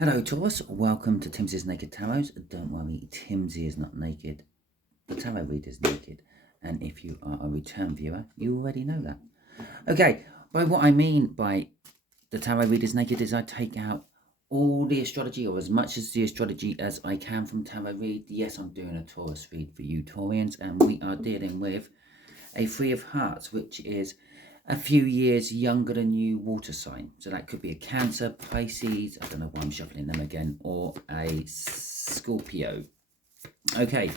Hello Taurus, welcome to Timsy's Naked Tarot. Don't worry, Timsy is not naked. The tarot reader is naked. And if you are a return viewer, you already know that. Okay, by what I mean by the tarot reader is naked is I take out all the astrology, or as much as the astrology as I can from tarot read. Yes, I'm doing a Taurus read for you Taurians, and we are dealing with a Three of Hearts, which is a few years younger than you water sign. So that could be a Cancer, Pisces, I don't know why I'm shuffling them again, or a Scorpio. Okay,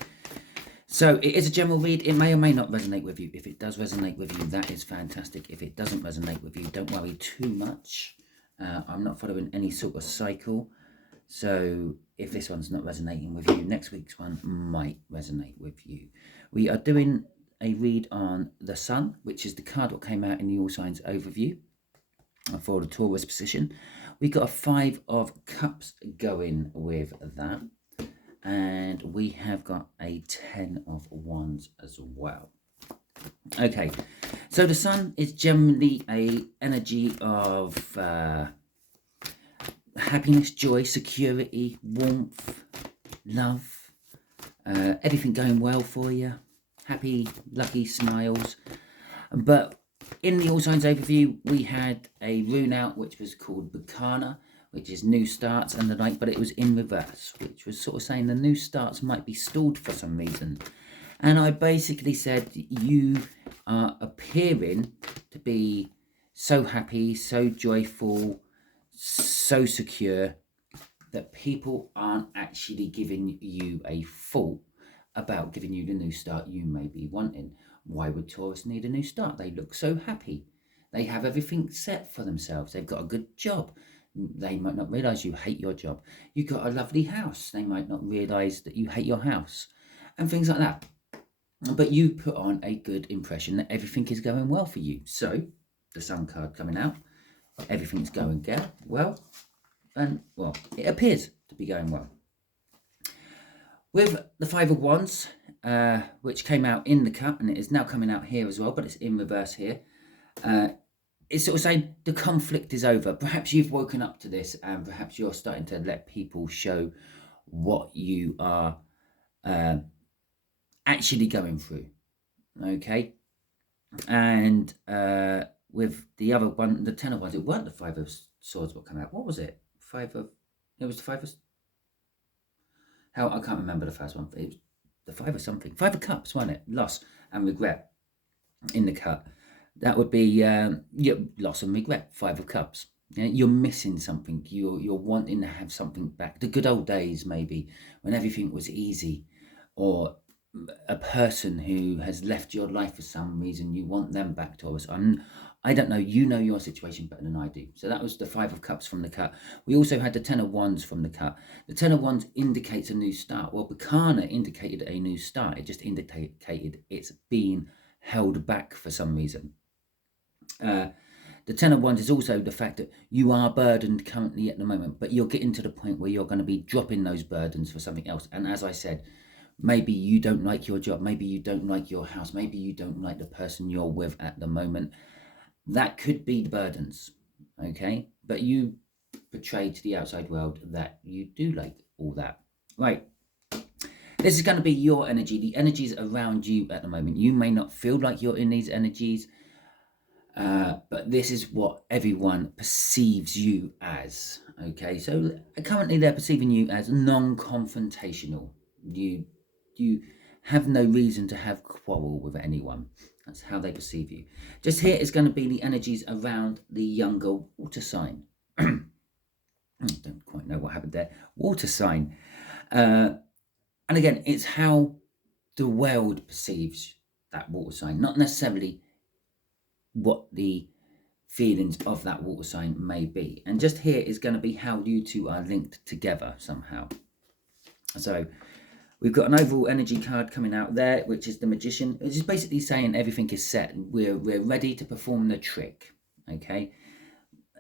so it is a general read. It may or may not resonate with you. If it does resonate with you, that is fantastic. If it doesn't resonate with you, don't worry too much. I'm not following any sort of cycle. So if this one's not resonating with you, next week's one might resonate with you. We are doing a read on the Sun, which is the card that came out in the All Signs overview for the Taurus position. We got a 5 of Cups going with that, and we have got a 10 of Wands as well. Okay, so the Sun is generally a energy of happiness, joy, security, warmth, love, everything going well for you, happy, lucky smiles. But in the All Signs overview, we had a rune out which was called Bacana, which is new starts and the like, but it was in reverse, which was sort of saying the new starts might be stalled for some reason. And I basically said you are appearing to be so happy, so joyful, so secure that people aren't actually giving you a thought about giving you the new start you may be wanting. Why would Taurus need a new start? They look so happy. They have everything set for themselves. They've got a good job. They might not realise you hate your job. You've got a lovely house. They might not realise that you hate your house. And things like that. But you put on a good impression that everything is going well for you. So, the Sun card coming out. Everything's going well. And, well, it appears to be going well. With the 5 of Wands, which came out in the cut, and it is now coming out here as well, but it's in reverse here. It's sort of saying the conflict is over. Perhaps you've woken up to this, and perhaps you're starting to let people show what you are actually going through. Okay? And with the other one, the 10 of Wands, it weren't the 5 of Swords what came out. What was it? It was the 5 of... I can't remember the first one. It was the 5 of something. 5 of Cups, wasn't it? Loss and regret in the cut. That would be loss and regret. 5 of Cups. You're missing something. You're wanting to have something back. The good old days, maybe, when everything was easy, or a person who has left your life for some reason. You want them back, Taurus. I don't know. You know your situation better than I do. So that was the 5 of Cups from the cut. We also had the 10 of Wands from the cut. The 10 of Wands indicates a new start. Well, Bacana indicated a new start. It just indicated it's being held back for some reason. The 10 of Wands is also the fact that you are burdened currently at the moment, but you're getting to the point where you're going to be dropping those burdens for something else. And as I said, maybe you don't like your job. Maybe you don't like your house. Maybe you don't like the person you're with at the moment. That could be burdens, okay? But you portray to the outside world that you do like all that. Right. This is going to be your energy, the energies around you at the moment. You may not feel like you're in these energies, but this is what everyone perceives you as, okay? So currently they're perceiving you as non-confrontational. You have no reason to have quarrel with anyone. That's how they perceive you. Just here is going to be the energies around the younger water sign. Don't quite know what happened there. Water sign. And again, it's how the world perceives that water sign, not necessarily what the feelings of that water sign may be. And just here is going to be how you two are linked together somehow. So we've got an overall energy card coming out there, which is the Magician. It's just basically saying everything is set. We're ready to perform the trick, okay?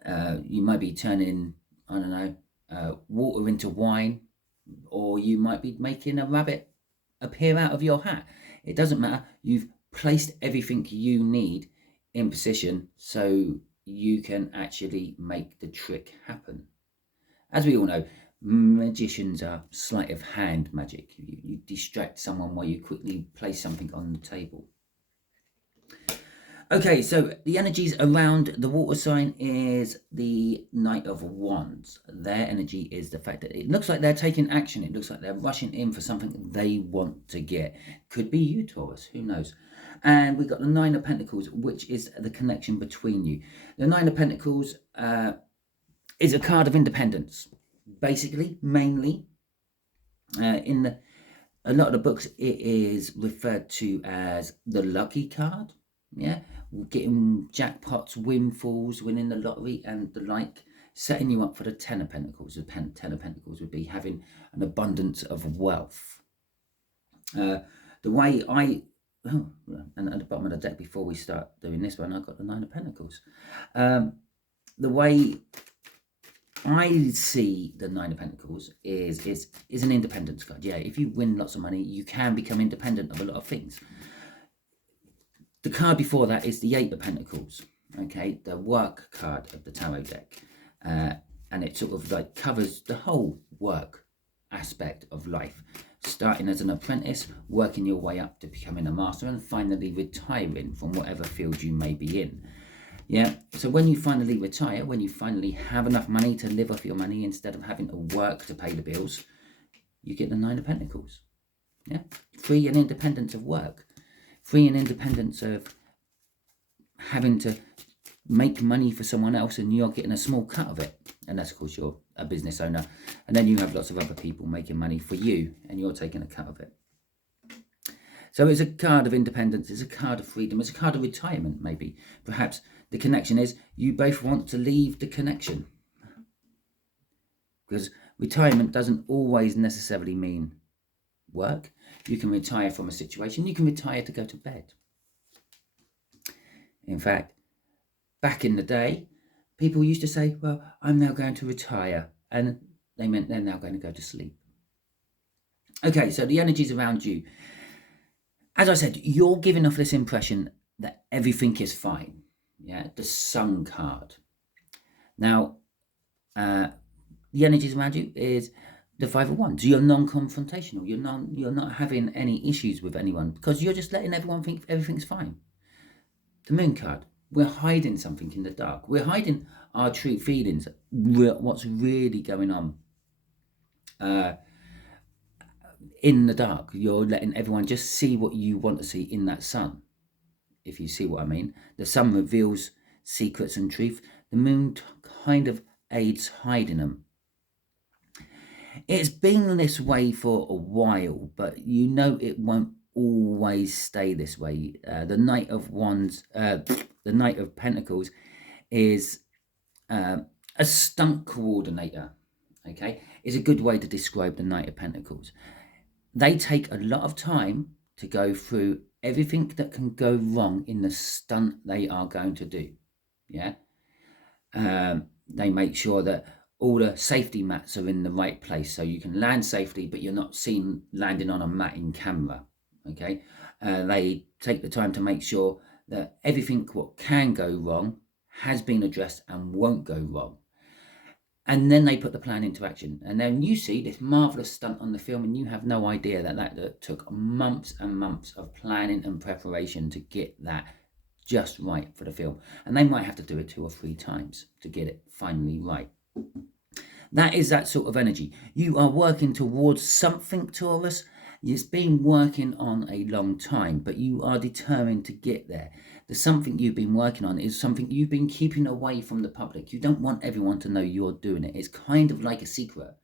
You might be turning, I don't know, water into wine, or you might be making a rabbit appear out of your hat. It doesn't matter. You've placed everything you need in position so you can actually make the trick happen. As we all know, magicians are sleight of hand magic. You distract someone while you quickly place something on the table. Okay, so the energies around the water sign is the Knight of Wands. Their energy is the fact that it looks like they're taking action. It looks like they're rushing in for something they want to get. Could be you, Taurus, who knows? And we've got the Nine of Pentacles, which is the connection between you. The Nine of Pentacles is a card of independence. Basically, mainly, in a lot of the books, it is referred to as the lucky card. Yeah, getting jackpots, windfalls, winning the lottery and the like, setting you up for the Ten of Pentacles. The Ten of Pentacles would be having an abundance of wealth. The way and at the bottom of the deck, before we start doing this one, I've got the Nine of Pentacles. The way I see the Nine of Pentacles is an independence card. Yeah, if you win lots of money, you can become independent of a lot of things. The card before that is the Eight of Pentacles, okay, the work card of the tarot deck. And it sort of like covers the whole work aspect of life, starting as an apprentice, working your way up to becoming a master, and finally retiring from whatever field you may be in. Yeah, so when you finally retire, when you finally have enough money to live off your money instead of having to work to pay the bills, you get the Nine of Pentacles. Yeah, free and independence of work. Free and independence of having to make money for someone else and you're getting a small cut of it. And that's, of course, you're a business owner. And then you have lots of other people making money for you and you're taking a cut of it. So it's a card of independence. It's a card of freedom. It's a card of retirement, maybe. Perhaps the connection is you both want to leave the connection. Because retirement doesn't always necessarily mean work. You can retire from a situation. You can retire to go to bed. In fact, back in the day, people used to say, well, I'm now going to retire. And they meant they're now going to go to sleep. Okay, so the energies around you. As I said, you're giving off this impression that everything is fine. Yeah, the Sun card. Now, the energies around you is the Five of Wands. You're non-confrontational. You're not having any issues with anyone because you're just letting everyone think everything's fine. The Moon card. We're hiding something in the dark. We're hiding our true feelings. What's really going on in the dark. You're letting everyone just see what you want to see in that sun. If you see what I mean. The sun reveals secrets and truth. The moon kind of aids hiding them. It's been this way for a while, but you know it won't always stay this way. The Knight of Wands, the Knight of Pentacles is a stunt coordinator, okay? Is a good way to describe the Knight of Pentacles. They take a lot of time to go through everything that can go wrong in the stunt they are going to do, yeah? They make sure that all the safety mats are in the right place so you can land safely, but you're not seen landing on a mat in camera, okay? They take the time to make sure that everything what can go wrong has been addressed and won't go wrong. And then they put the plan into action. And then you see this marvellous stunt on the film and you have no idea that took months and months of planning and preparation to get that just right for the film. And they might have to do it 2 or 3 times to get it finally right. That is that sort of energy. You are working towards something, Taurus. It's been working on a long time, but you are determined to get there. The something you've been working on is something you've been keeping away from the public. You don't want everyone to know you're doing it. It's kind of like a secret.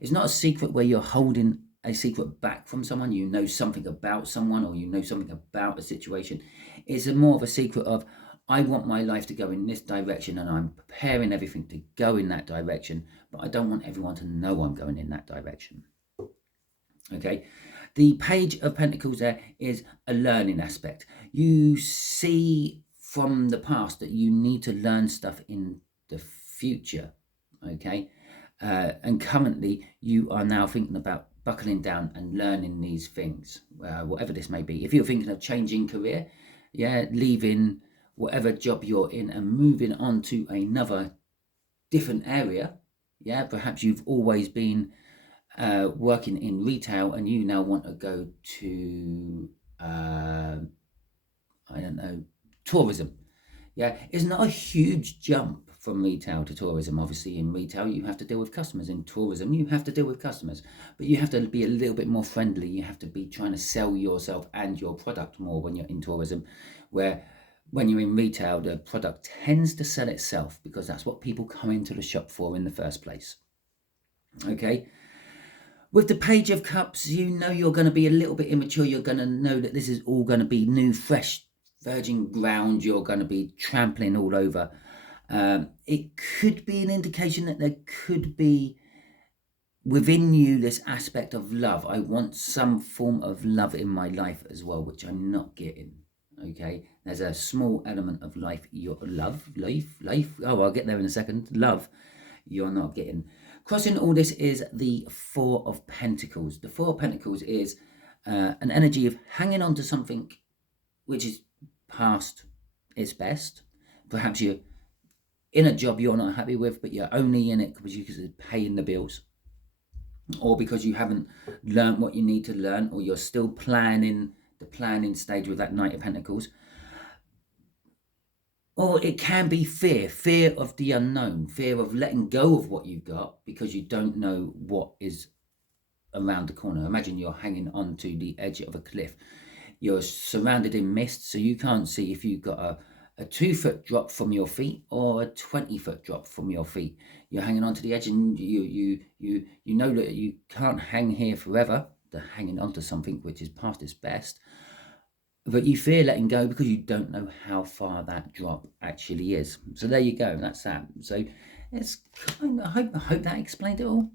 It's not a secret where you're holding a secret back from someone. You know something about someone or you know something about a situation. It's more of a secret of, I want my life to go in this direction and I'm preparing everything to go in that direction, but I don't want everyone to know I'm going in that direction. Okay, the Page of Pentacles there is a learning aspect. You see from the past that you need to learn stuff in the future, okay? And currently you are now thinking about buckling down and learning these things, whatever this may be. If you're thinking of changing career, yeah, leaving whatever job you're in and moving on to another different area, Yeah, perhaps you've always been working in retail and you now want to go to, I don't know, tourism. Yeah, it's not a huge jump from retail to tourism. Obviously, in retail, you have to deal with customers. In tourism, you have to deal with customers, but you have to be a little bit more friendly. You have to be trying to sell yourself and your product more when you're in tourism, where when you're in retail, the product tends to sell itself because that's what people come into the shop for in the first place. Okay. With the Page of Cups, you know you're going to be a little bit immature. You're going to know that this is all going to be new, fresh, virgin ground. You're going to be trampling all over. It could be an indication that there could be within you this aspect of love. I want some form of love in my life as well, which I'm not getting. Okay, there's a small element of life. Your life. Oh, I'll get there in a second. Love, you're not getting. Crossing all this is the Four of Pentacles. The Four of Pentacles is an energy of hanging on to something which is past its best. Perhaps you're in a job you're not happy with, but you're only in it because you're paying the bills, or because you haven't learned what you need to learn, or you're still planning the planning stage with that Knight of Pentacles. Or it can be fear of the unknown, fear of letting go of what you've got because you don't know what is around the corner. Imagine you're hanging onto the edge of a cliff. You're surrounded in mist, so you can't see if you've got a 2-foot drop from your feet or a 20-foot drop from your feet. You're hanging onto the edge, and you know that you can't hang here forever. They're hanging onto something which is past its best. But you fear letting go because you don't know how far that drop actually is. So there you go. That's that. So it's kind of, I hope that explained it all.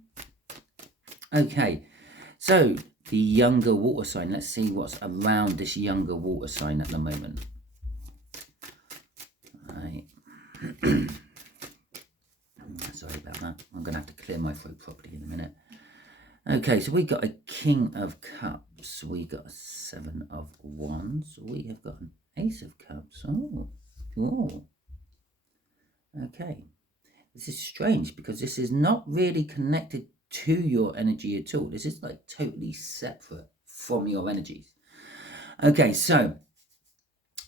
Okay. So the younger water sign. Let's see what's around this younger water sign at the moment. Right. Sorry about that. I'm going to have to clear my throat properly in a minute. Okay, so we got a King of Cups. We got a 7 of Wands. We have got an Ace of Cups. Oh. Okay. This is strange because this is not really connected to your energy at all. This is like totally separate from your energies. Okay, so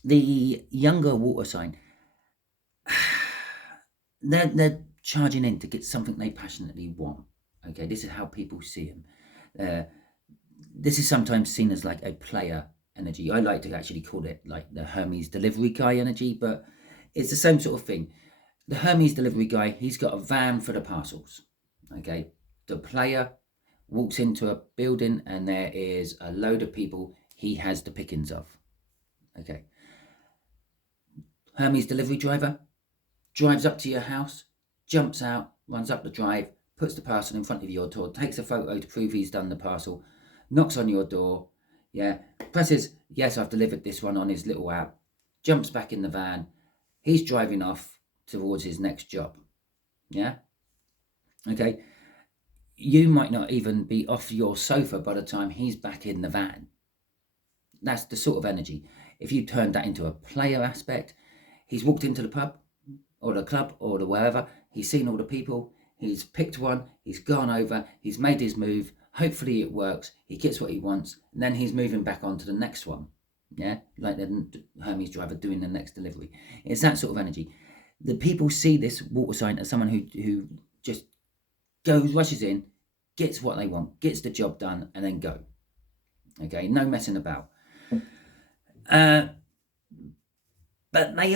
the younger water sign, they're charging in to get something they passionately want. Okay, this is how people see him. This is sometimes seen as like a player energy. I like to actually call it like the Hermes delivery guy energy, but it's the same sort of thing. The Hermes delivery guy, he's got a van for the parcels. Okay, the player walks into a building and there is a load of people he has the pickings of. Okay, Hermes delivery driver drives up to your house, jumps out, runs up the drive, puts the parcel in front of your door, takes a photo to prove he's done the parcel, knocks on your door, presses, yes, I've delivered this one on his little app, jumps back in the van, he's driving off towards his next job, okay, you might not even be off your sofa by the time he's back in the van. That's the sort of energy. If you turn that into a player aspect, he's walked into the pub, or the club, or the wherever, he's seen all the people, he's picked one, he's gone over, he's made his move, hopefully it works, he gets what he wants, and then he's moving back on to the next one, like the Hermes driver doing the next delivery. It's that sort of energy. The people see this water sign as someone who just rushes in, gets what they want, gets the job done, and then go. Okay, no messing about. But they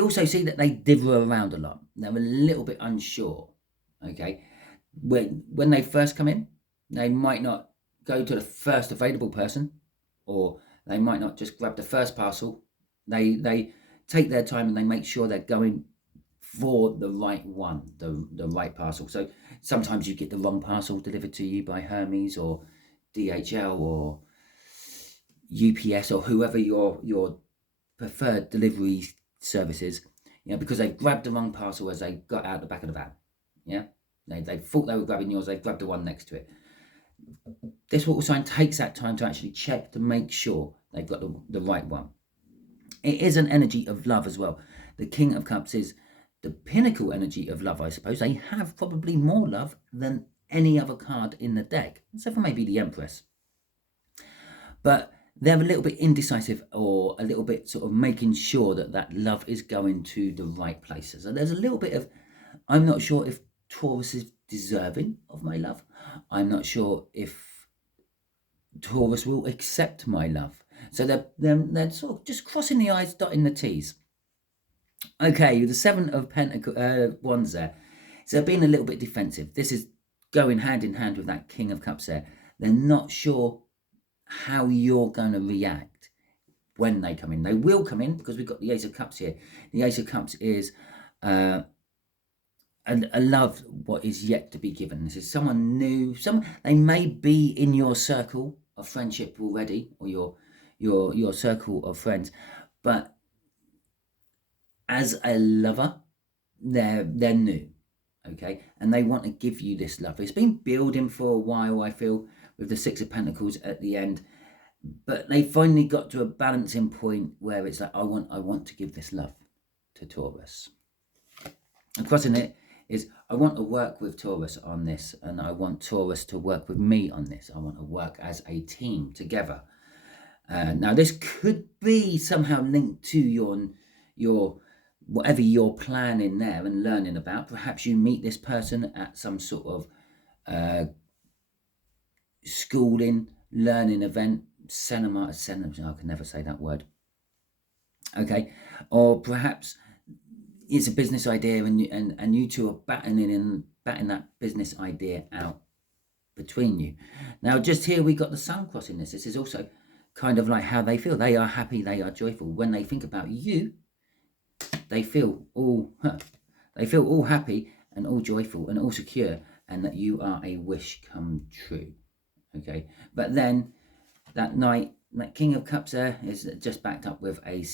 also see that they dither around a lot. They're a little bit unsure. Okay, when they first come in, they might not go to the first available person, or they might not just grab the first parcel. They take their time and they make sure they're going for the right one, the right parcel. So sometimes you get the wrong parcel delivered to you by Hermes or DHL or UPS or whoever your preferred delivery services, because they grabbed the wrong parcel as they got out the back of the van. They thought they were grabbing yours, they grabbed the one next to it. This water sign takes that time to actually check to make sure they've got the right one. It is an energy of love as well. The King of Cups is the pinnacle energy of love, I suppose. They have probably more love than any other card in the deck, except for maybe the Empress. But they're a little bit indecisive, or a little bit sort of making sure that that love is going to the right places. So there's a little bit of, I'm not sure if Taurus is deserving of my love. I'm not sure if Taurus will accept my love. So they're sort of just crossing the I's, dotting the T's. Okay, the Seven of Wands there. So they're being a little bit defensive. This is going hand in hand with that King of Cups there. They're not sure how you're going to react when they come in. They will come in because we've got the Ace of Cups here. The Ace of Cups is a love what is yet to be given. This is someone new. They may be in your circle of friendship already, or your circle of friends, but as a lover, they're new, okay, and they want to give you this love. It's been building for a while, I feel, with the Six of Pentacles at the end, but they finally got to a balancing point where it's like, I want to give this love to Taurus. And crossing it is, I want to work with Taurus on this, and I want Taurus to work with me on this. I want to work as a team together. Now, this could be somehow linked to your whatever you're planning there and learning about. Perhaps you meet this person at some sort of schooling, learning event, cinema, I can never say that word. Okay, or perhaps it's a business idea, and you two are batting that business idea out between you. Now, just here we got the Sun crossing this. This is also kind of like how they feel. They are happy, they are joyful. When they think about you, they feel all happy and all joyful and all secure, and that you are a wish come true. Okay, but then that night, that King of Cups there is just backed up with a,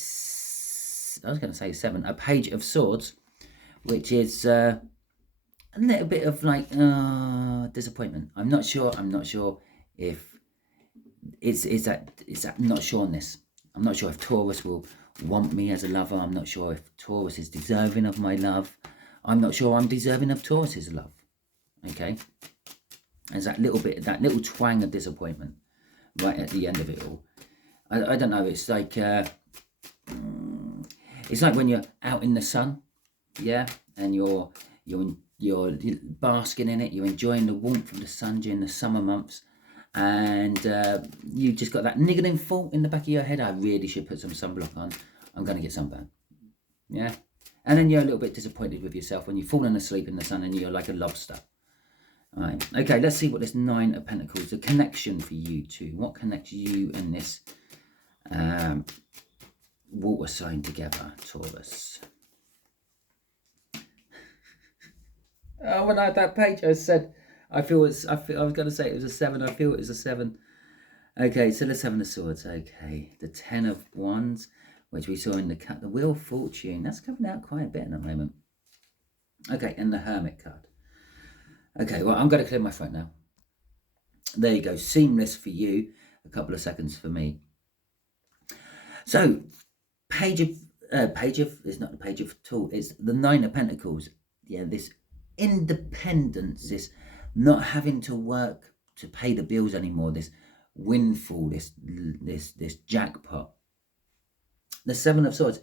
I was going to say 7, a Page of Swords, which is a little bit of like disappointment. I'm not sure if it's that I'm not sure on this. I'm not sure if Taurus will want me as a lover. I'm not sure if Taurus is deserving of my love. I'm not sure I'm deserving of Taurus's love. Okay, there's that little twang of disappointment right at the end of it all. I don't know. It's like when you're out in the sun, yeah, and you're basking in it. You're enjoying the warmth of the sun during the summer months, and you just got that niggling thought in the back of your head, I really should put some sunblock on. I'm going to get sunburn. Yeah, and then you're a little bit disappointed with yourself when you've fallen asleep in the sun and you're like a lobster. All right. Okay, let's see what this 9 of Pentacles, the connection for you two. What connects you and this water sign together, Taurus? Oh, when I had that page, I said, I was going to say it was a 7. I feel it was a 7. Okay, so the 7 of Swords. Okay, the 10 of Wands, which we saw in the Wheel of Fortune. That's coming out quite a bit in a moment. Okay, and the Hermit card. Okay, well, I'm going to clear my throat now. There you go. Seamless for you. A couple of seconds for me. So, Page of it's not the Page of at all. It's the 9 of Pentacles. Yeah, this independence, this not having to work to pay the bills anymore, this windfall, this jackpot. The 7 of Swords.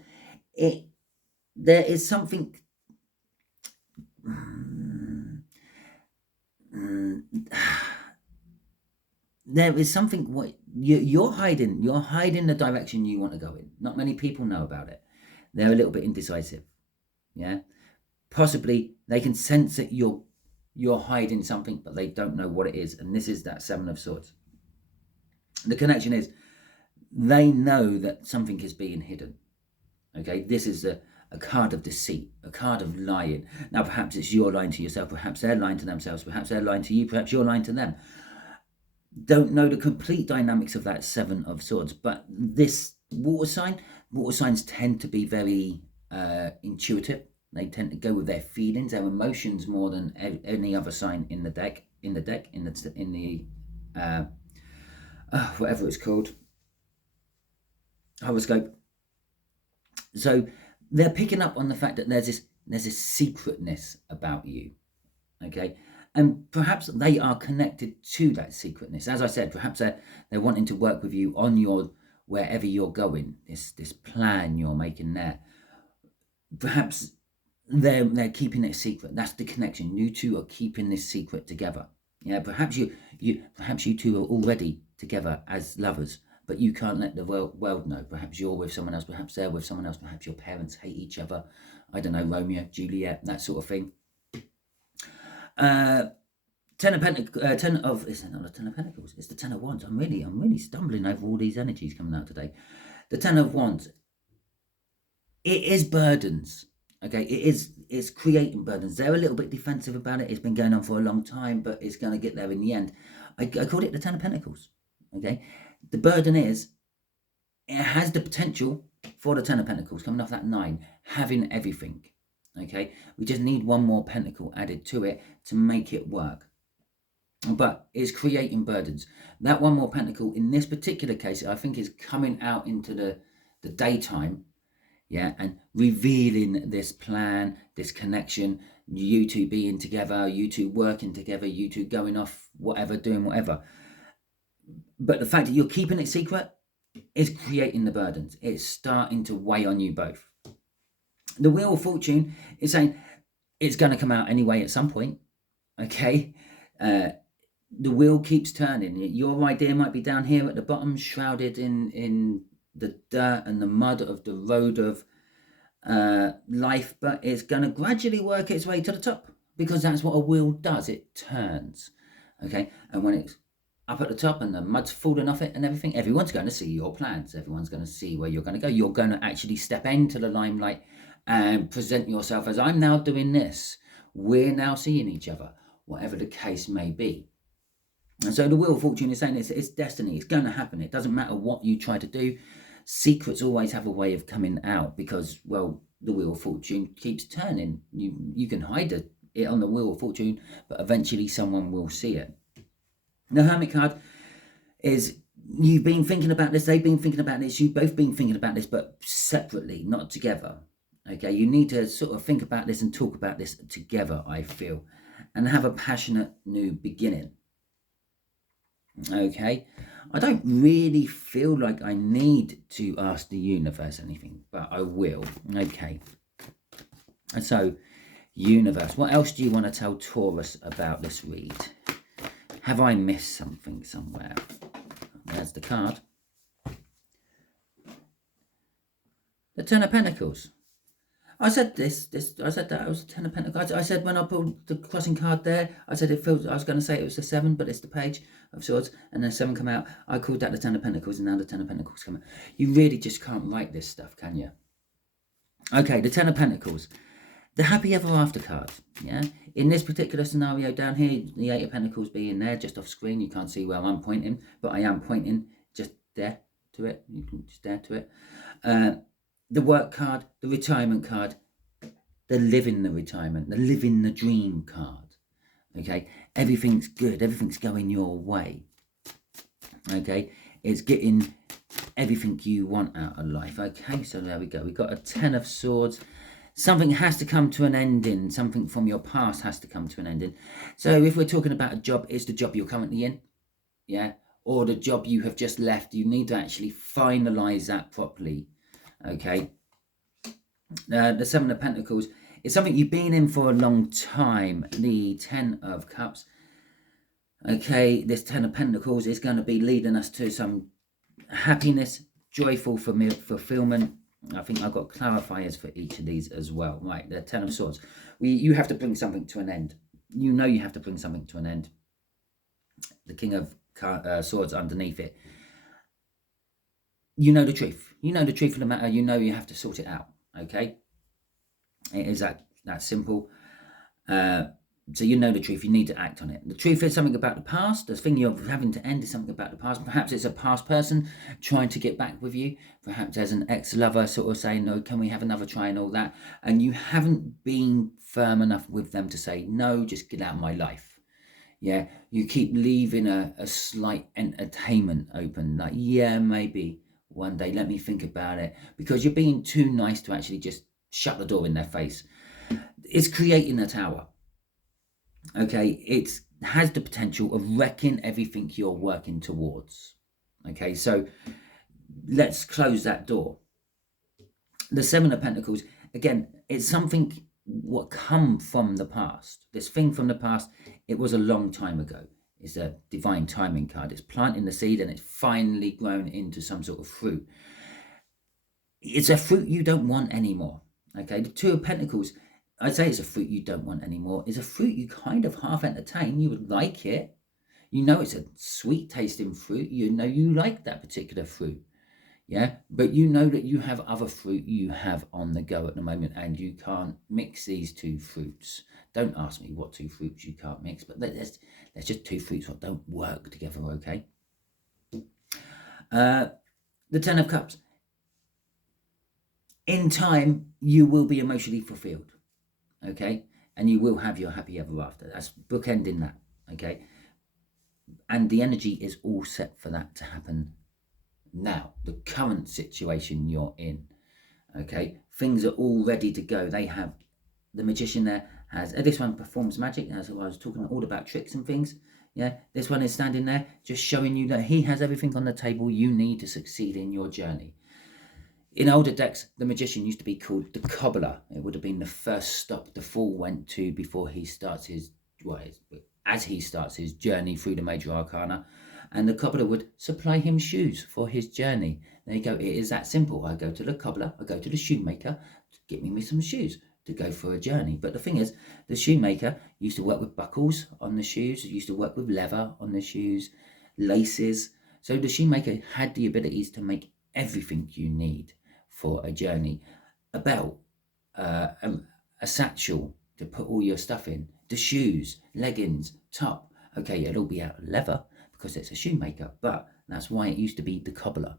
There is something. There is something what you're hiding. You're hiding the direction you want to go in. Not many people know about it. They're a little bit indecisive. Yeah, possibly they can sense that you're hiding something, but they don't know what it is. And this is that 7 of Swords. The connection is they know that something is being hidden. Okay, this is a card of deceit, a card of lying. Now, perhaps it's you're lying to yourself, perhaps they're lying to themselves, perhaps they're lying to you, perhaps you're lying to them. Don't know the complete dynamics of that 7 of Swords, but this water signs tend to be very intuitive. They tend to go with their feelings, their emotions more than any other sign in the deck, whatever it's called, horoscope. So they're picking up on the fact that there's There's a secretness about you, okay? And perhaps they are connected to that secretness. As I said, perhaps they're wanting to work with you on your, wherever you're going, this plan you're making there. Perhaps they're keeping it a secret. That's the connection. You two are keeping this secret together. Yeah, perhaps you two are already together as lovers, but you can't let the world know. Perhaps you're with someone else, perhaps they're with someone else, perhaps your parents hate each other. I don't know, Romeo, Juliet, that sort of thing. Ten of Pentacles, it's not a Ten of Pentacles, it's the Ten of Wands. I'm really stumbling over all these energies coming out today. The Ten of Wands, it is burdens. Okay, it's creating burdens. They're a little bit defensive about it. It's been going on for a long time, but it's going to get there in the end. I called it the Ten of Pentacles. Okay, the burden is, it has the potential for the Ten of Pentacles, coming off that 9, having everything. Okay, we just need one more pentacle added to it to make it work. But it's creating burdens. That one more pentacle, in this particular case, I think is coming out into the daytime. Yeah, and revealing this plan, this connection, you two being together, you two working together, you two going off, whatever, doing whatever. But the fact that you're keeping it secret is creating the burdens. It's starting to weigh on you both. The Wheel of Fortune is saying it's going to come out anyway at some point. Okay, the wheel keeps turning. Your idea might be down here at the bottom, shrouded in the dirt and the mud of the road of life, but it's going to gradually work its way to the top, because that's what a wheel does. It turns. Okay, and when it's up at the top and the mud's falling off it and everything, everyone's going to see your plans. Everyone's going to see where you're going to go. You're going to actually step into the limelight and present yourself as, I'm now doing this. We're now seeing each other, whatever the case may be. And so the Wheel of Fortune is saying it's destiny. It's going to happen. It doesn't matter what you try to do. Secrets always have a way of coming out, because, well, the Wheel of Fortune keeps turning. You can hide it on the Wheel of Fortune, but eventually someone will see it. The Hermit card is, you've been thinking about this, they've been thinking about this, you've both been thinking about this, but separately, not together. Okay, you need to sort of think about this and talk about this together, I feel, and have a passionate new beginning. Okay, I don't really feel like I need to ask the universe anything, but I will. Okay, and so, universe, what else do you want to tell Taurus about this read? Have I missed something somewhere? There's the card. The Ten of Pentacles. I said I said that it was a Ten of Pentacles. I said when I pulled the crossing card there, I said it feels, I was going to say it was the 7, but it's the Page of Swords, and then 7 come out. I called that the Ten of Pentacles, and now the Ten of Pentacles come out. You really just can't write this stuff, can you? Okay, the Ten of Pentacles. The Happy Ever After card, yeah? In this particular scenario down here, the 8 of Pentacles being there, just off screen, you can't see where I'm pointing, but I am pointing just there to it. You can just there to it. The Work card, the Retirement card, the Living the Retirement, the Living the Dream card, okay? Everything's good, everything's going your way, okay? It's getting everything you want out of life, okay? So there we go. We've got a 10 of Swords. Something has to come to an ending. Something from your past has to come to an ending. So if we're talking about a job, it's the job you're currently in, yeah? Or the job you have just left. You need to actually finalise that properly, okay? The 7 of Pentacles is something you've been in for a long time. The 10 of Cups, okay? This 10 of Pentacles is going to be leading us to some happiness, joyful fulfillment. I think I've got clarifiers for each of these as well. Right, the 10 of Swords. You have to bring something to an end. You know you have to bring something to an end. The King of Swords underneath it. You know the truth. You know the truth of the matter. You know you have to sort it out. Okay? It is that simple. So you know the truth. You need to act on it. The truth is something about the past. The thing you're having to end is something about the past. Perhaps it's a past person trying to get back with you. Perhaps there's an ex-lover sort of saying, no, can we have another try and all that? And you haven't been firm enough with them to say, no, just get out of my life. Yeah, you keep leaving a slight entertainment open. Like, yeah, maybe one day, let me think about it. Because you're being too nice to actually just shut the door in their face. It's creating a tower. Okay, it has the potential of wrecking everything you're working towards. Okay, so let's close that door. The Seven of Pentacles, again, it's something what come from the past. This thing from the past, it was a long time ago. It's a divine timing card. It's planting the seed and it's finally grown into some sort of fruit. It's a fruit you don't want anymore. Okay, the Two of Pentacles, I'd say it's a fruit you don't want anymore. It's a fruit you kind of half entertain. You would like it. You know it's a sweet tasting fruit. You know you like that particular fruit. Yeah, but you know that you have other fruit you have on the go at the moment and you can't mix these two fruits. Don't ask me what two fruits you can't mix, but there's just two fruits that don't work together, okay? The Ten of Cups. In time, you will be emotionally fulfilled, okay? And you will have your happy ever after. That's bookending that, okay? And the energy is all set for that to happen now. The current situation you're in, okay? Things are all ready to go. They have, the Magician there has, this one performs magic, as I was talking all about tricks and things. Yeah, this one is standing there just showing you that he has everything on the table you need to succeed in your journey. In older decks, the Magician used to be called the Cobbler. It would have been the first stop the Fool went to before he starts his, well, as he starts his journey through the major arcana. And the cobbler would supply him shoes for his journey. There you go. It is that simple. I go to the cobbler, I go to the shoemaker to get me some shoes to go for a journey. But the thing is, the shoemaker used to work with buckles on the shoes, used to work with leather on the shoes, laces. So the shoemaker had the abilities to make everything you need for a journey. A belt, a satchel to put all your stuff in, the shoes, leggings, top. Okay, it'll all be out of leather because it's a shoemaker, but that's why it used to be the cobbler.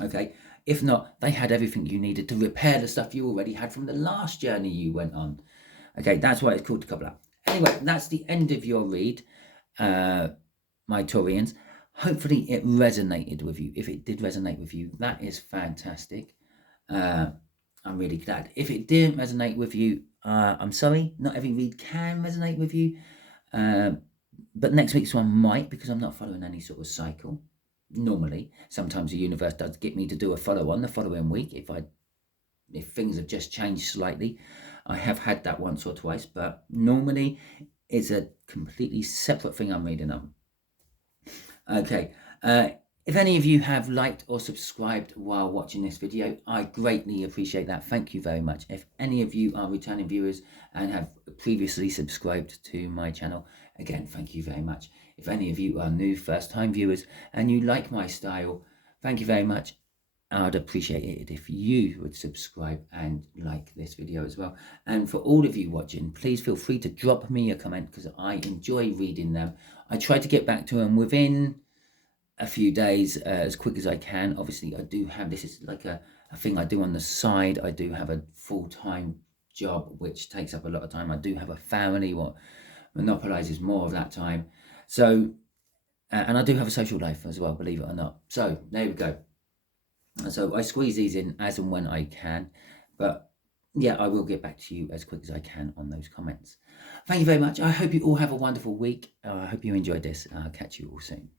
Okay, if not, they had everything you needed to repair the stuff you already had from the last journey you went on. Okay, that's why it's called the cobbler. Anyway, that's the end of your read, my Taurians. Hopefully it resonated with you. If it did resonate with you, that is fantastic. I'm really glad. If it didn't resonate with you, I'm sorry. Not every read can resonate with you. But next week's one might, because I'm not following any sort of cycle. Normally, sometimes the universe does get me to do a follow-on the following week if things have just changed slightly. I have had that once or twice, but normally it's a completely separate thing I'm reading on. Okay, if any of you have liked or subscribed while watching this video, I greatly appreciate that. Thank you very much. If any of you are returning viewers and have previously subscribed to my channel, again, thank you very much. If any of you are new first-time viewers and you like my style, thank you very much. I'd appreciate it if you would subscribe and like this video as well. And for all of you watching, please feel free to drop me a comment because I enjoy reading them. I try to get back to them within a few days as quick as I can. Obviously, I do have, this is like a thing I do on the side. I do have a full-time job, which takes up a lot of time. I do have a family, what monopolizes more of that time. So, and I do have a social life as well, believe it or not. So there we go. So I squeeze these in as and when I can, but yeah, I will get back to you as quick as I can on those comments. Thank you very much. I hope you all have a wonderful week. I hope you enjoyed this. I'll catch you all soon.